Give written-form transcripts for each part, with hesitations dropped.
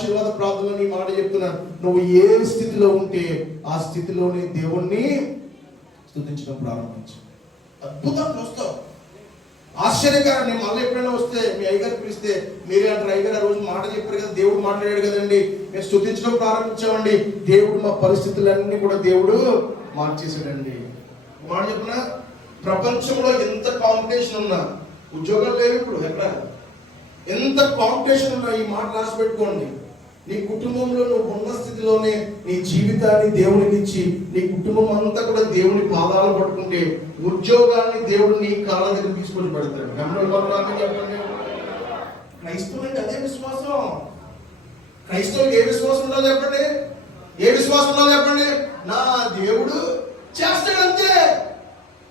ఆశీర్వాద ప్రార్థనలో నీ మాట చెప్తున్నాను, నువ్వు ఏ స్థితిలో ఉంటే ఆ స్థితిలోని దేవుణ్ణి స్తుతించడం ప్రారంభించు. అద్భుతం చూస్తావు, ఆశ్చర్యకరం. నేను మళ్ళీ ఎప్పుడైనా వస్తే మీ అయ్యగారు పిలిస్తే మీరే అంటారు, అయ్యగారు ఆ రోజు మాట చెప్పారు కదా, దేవుడు మాట్లాడాడు కదండి, మేము స్తుతించడం ప్రారంభించామండి. దేవుడు మా పరిస్థితులన్నీ కూడా దేవుడు మార్చేసాడండి. మాట చెప్పిన ప్రపంచంలో ఎంత కాంపిటీషన్ ఉన్నా, ఉద్యోగాలు లేవు ఇప్పుడు ఎక్కడ, ఎంత కాంపిటీషన్ ఉన్నా ఈ మాట రాసి పెట్టుకోండి. నీ కుటుంబంలో నువ్వు ఉన్న స్థితిలోనే నీ జీవితాన్ని దేవునికి ఇచ్చి నీ కుటుంబం అంతా కూడా దేవుని పాదాలు పట్టుకుంటే ఉద్యోగాన్ని దేవుడు నీ కాళ్ళ దగ్గర తీసుకొని పెడతాడు. చెప్పండి, క్రైస్తవులకి అదే విశ్వాసం. క్రైస్తవులకు ఏ విశ్వాసం ఉండాలి చెప్పండి, ఏ విశ్వాసం ఉండాలి చెప్పండి? నా దేవుడు చేస్తాడంతే,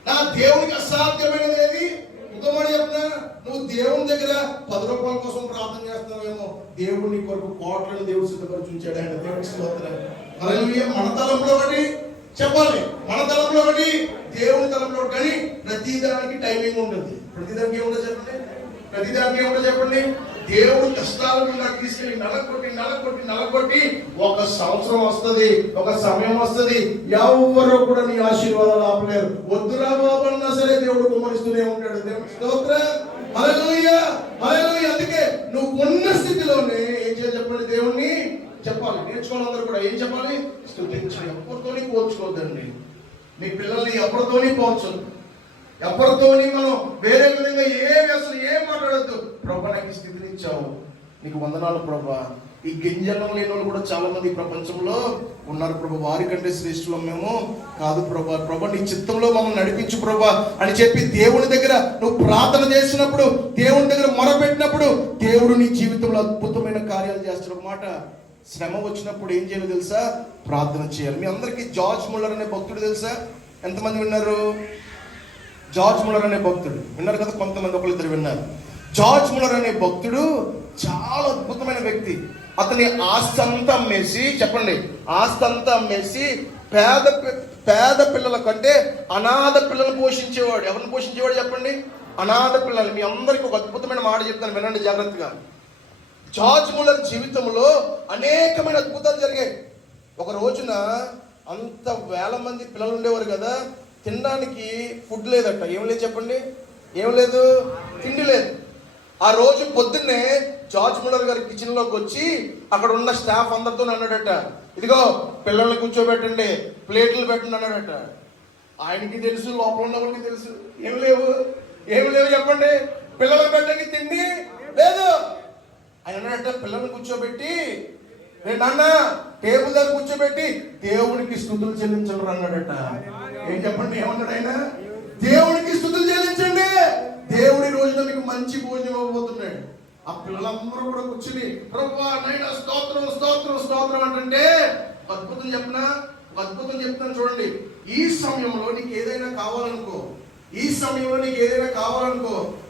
నా దేవునికి అసాధ్యమైనది ఏది. ఇంకో మాట చెప్తున్నా, నువ్వు దేవుని దగ్గర 10 రూపాయల కోసం ప్రార్థన చేస్తున్నావేమో, దేవుడు నీ కొరకు కోట్లను దేవుడు సిద్ధపరిచి ఉంచాడు. ఆయన దేవుడికి స్తోత్రం. హల్లెలూయా. మన తలంలో ఒకటి చెప్పాలి, మన తలంలో ఒకటి, దేవుని తలంలో ఒకటి. కానీ ప్రతిదానికి టైమింగ్ ఉంటుంది. ప్రతిదానికి ఏముంటుంది చెప్పండి, ప్రతిదానికి ఏముంటుంది చెప్పండి? దేవుడు కష్టాలను తీసుకెళ్ళి నలగొట్టి ఒక సంవత్సరం వస్తుంది, ఒక సమయం వస్తుంది, ఎవరు కూడా నీ ఆశీర్వాదాలు ఆపలేరు. వద్దురా బాబు అన్నా సరే దేవుడు కుమ్మరిస్తూనే ఉంటాడు. దేవుడి స్తోత్రం. హల్లెలూయా, హల్లెలూయా. అందుకే నువ్వు ఉన్న స్థితిలోనే ఏం చేయాలి చెప్పండి? దేవుణ్ణి చెప్పాలి. నేర్చుకోవాలి అందరూ కూడా. ఏం చెప్పాలి? స్తుతించాలి. ఎవరితోని పోల్చుకోవద్దండి. మీ పిల్లల్ని ఎవరితోని పోల్చొద్దు, ఎవరితోని మనం వేరే విధంగా అసలు ఏం మాట్లాడద్దు. ప్రభా నాకు ఈ స్థితిని ఇచ్చావు, నీకు వందనాలు ప్రభా. ఈ గింజలం లేని వాళ్ళు కూడా చాలా మంది ప్రపంచంలో ఉన్నారు ప్రభా. వారికంటే శ్రేష్ఠులం మేము కాదు ప్రభా. ప్రభా నీ చిత్తంలో మమ్మల్ని నడిపించు ప్రభా అని చెప్పి దేవుని దగ్గర నువ్వు ప్రార్థన చేసినప్పుడు, దేవుని దగ్గర మొరపెట్టినప్పుడు దేవుడు నీ జీవితంలో అద్భుతమైన కార్యాలు చేస్తాడు. ఒక మాట, శ్రమ వచ్చినప్పుడు ఏం చేయాలో తెలుసా? ప్రార్థన చేయాలి. మీ అందరికీ జార్జ్ ముల్లర్ అనే భక్తుడు తెలుసా? ఎంతమంది విన్నారు? జార్జ్ ముల్లర్ అనే భక్తుడు విన్నారు కదా, కొంతమంది ఒకరిద్దరు విన్నారు. జార్జ్ ముల్లర్ అనే భక్తుడు చాలా అద్భుతమైన వ్యక్తి. అతని ఆస్తి అంతా అమ్మేసి, చెప్పండి, ఆస్తి అంతా అమ్మేసి పేద పిల్లల కంటే అనాథ పిల్లలు పోషించేవాడు. ఎవరిని పోషించేవాడు చెప్పండి? అనాథ పిల్లలు. మీ అందరికీ ఒక అద్భుతమైన మాట చెప్తాను, వినండి జాగ్రత్తగా. జార్జ్ ముల్లర్ జీవితంలో అనేకమైన అద్భుతాలు జరిగాయి. ఒక రోజున అంత వేల మంది పిల్లలు ఉండేవారు కదా, తినడానికి ఫుడ్ లేదట. ఏం లేదు చెప్పండి, ఏం లేదు, తిండి లేదు. ఆ రోజు పొద్దున్నే జార్జ్ ముల్లర్ గారి కిచెన్లోకి వచ్చి అక్కడ ఉన్న స్టాఫ్ అందరితో అన్నాడట, ఇదిగో పిల్లల్ని కూర్చోబెట్టండి, ప్లేట్లు పెట్టండి అన్నాడట. ఆయనకి తెలుసు, లోపల ఉన్న వాళ్ళకి తెలుసు, ఏమి లేవు చెప్పండి, పిల్లలకు పెట్టండి, తిండి లేదు. ఆయన అన్నాడట, పిల్లల్ని కూర్చోబెట్టి, నాన్న టేబుల్ దగ్గర కూర్చోబెట్టి దేవునికి స్తుతులు చెల్లించండి అన్నాడట. ఏం చెప్పండి, ఏమన్నాడు ఆయన? దేవునికి స్తుతులు చెల్లించండి, దేవుడి రోజున మీకు మంచి భోజనం ఇవ్వబోతున్నాడు. ఆ పిల్లలందరూ కూడా కూర్చుని ప్రభువా నాయనా స్తోత్రం స్తోత్రం స్తోత్రం అంటే అద్భుతం చెప్తున్నాను చూడండి. ఈ సమయంలో నీకు ఏదైనా కావాలనుకో,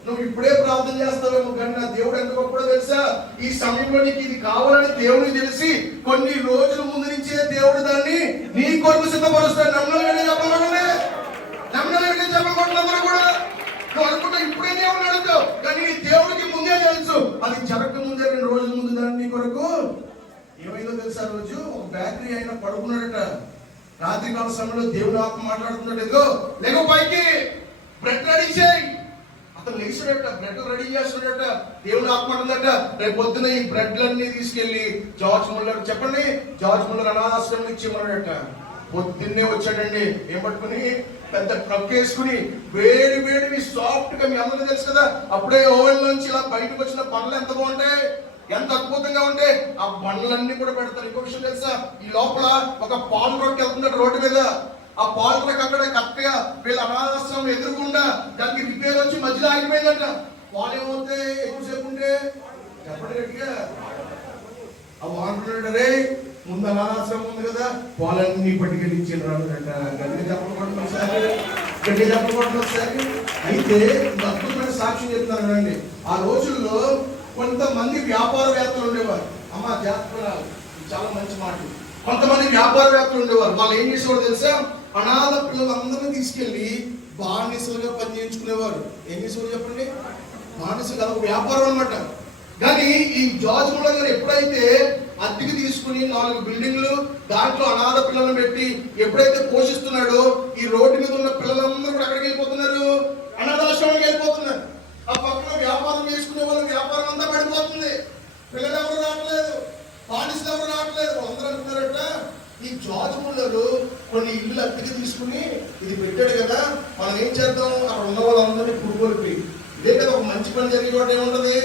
నువ్వు ఇప్పుడే ప్రార్థన చేస్తావేమో, కానీ నా దేవుడు ఎంత గొప్పడో తెలుసా? ఈ సమయంలో నీకు ఇది కావాలని దేవుడికి తెలిసి కొన్ని రోజుల ముందు నుంచే దేవుడు దాన్ని నీ కొరకు సిద్ధపరుస్తాడు. నమ్మలేని చెప్పకూడదు కూడా. నువ్వు అనుకుంటా ఇప్పుడే దేవుడిని అడుగుతావు, కానీ నీ దేవుడికి ముందే తెలుసు. అది జరగక ముందే 2 రోజుల ముందు దాన్ని నీ కొరకు ఏమైందో తెలుసా? రోజు ఒక బేకరీ ఆయన పడుకున్నాడట. రాత్రి కాల సమయంలో దేవుడు ఆత్మ మాట్లాడుతున్నాడు, ఇదిగో లేక పైకి బ్రెడ్ రెడీ చేయి. అతను లేచాడట, బ్రెడ్ రెడీ చేస్తున్నాడట. దేవుడు ఆత్మ అంటుందట, రేపు పొద్దున ఈ బ్రెడ్లన్నీ తీసుకెళ్లి జార్జ్ ముల్లర్, చెప్పండి, జార్జ్ ముల్లర్ అనాథాశ్రమం ఇచ్చి ఉన్నాడట. పొద్దున్నే వచ్చాడండి, ఏం పట్టుకుని, పెద్ద ట్రక్ వేసుకుని వేడివి సాఫ్ట్ గా. మీ అందరూ తెలుసు కదా, అప్పుడే ఓవెన్ నుంచి ఇలా బయటకు వచ్చిన పండ్లు ఎంత బాగుంటాయి, ఎంత అద్భుతంగా ఉంటే ఆ బండ్లన్నీ కూడా పెడతారు. ఇంకో విషయం తెలుసా? ఈ లోపల ఒక పాలు ట్రక్ వెళ్తుందట రోడ్డు మీద. ఆ పాలు ట్రక్ అక్కడ కరెక్ట్గా వీళ్ళ అనాథాశ్రమం ఎదురుకుండా దానికి రిపేర్ వచ్చి మధ్యలో ఆగిపోయిందట. పాలు ఏమవుతే ఎక్కువసేపు ఉంటే చెప్పండి గట్టిగా. ఆ వాంటున్నాడు, రే ముందు అనాథాశ్రమం ఉంది కదా, పాలన్నీ పట్టుకెళ్ళి ఇచ్చిండ్రు అన్నట. గట్టిగా చెప్పకూడదు ఒకసారి. అయితే అద్భుతమైన సాక్ష్యం చెప్తున్నాను అండి. ఆ రోజుల్లో కొంతమంది వ్యాపారవేత్తలు ఉండేవారు. అమ్మ జాగ్రత్త, చాలా మంచి మాట. కొంతమంది వ్యాపారవేత్తలు ఉండేవారు. వాళ్ళు ఏం చేసేవారు తెలుసా? అనాథ పిల్లలందరినీ తీసుకెళ్లి బానిసలుగా పనిచేయించుకునేవారు. ఏం చేసేవారు చెప్పండి? బానిసలు, ఒక వ్యాపారం అనమాట. కానీ ఈ జార్జ్ ముల్లర్ గారు ఎప్పుడైతే అద్దెకి తీసుకుని 4 బిల్డింగ్లు, దాంట్లో అనాథ పిల్లలను పెట్టి ఎప్పుడైతే పోషిస్తున్నాడో ఈ రోడ్డు మీద ఉన్న పిల్లలందరూ కూడా ఎక్కడికి వెళ్ళిపోతున్నారు? అనాథాశ్రమానికి వెళ్ళిపోతున్నారు. ఆ పక్కన వ్యాపారం చేసుకునే వాళ్ళ వ్యాపారం అంతా పడిపోతుంది. పిల్లలు ఎవరు రావట్లేదు, బానిసలు ఎవరు రావట్లేదు. అందరూ అంటున్నారట, ఈ జార్జ్ ముల్లర్ కొన్ని ఇల్లు అద్దెకి తీసుకుని ఇది పెట్టాడు కదా, మనం ఏం చేద్దాం, అక్కడ ఉన్న వాళ్ళందరినీ పురుగొలిపి, ఇదే కదా ఒక మంచి పని జరిగే చోట ఏముంటది,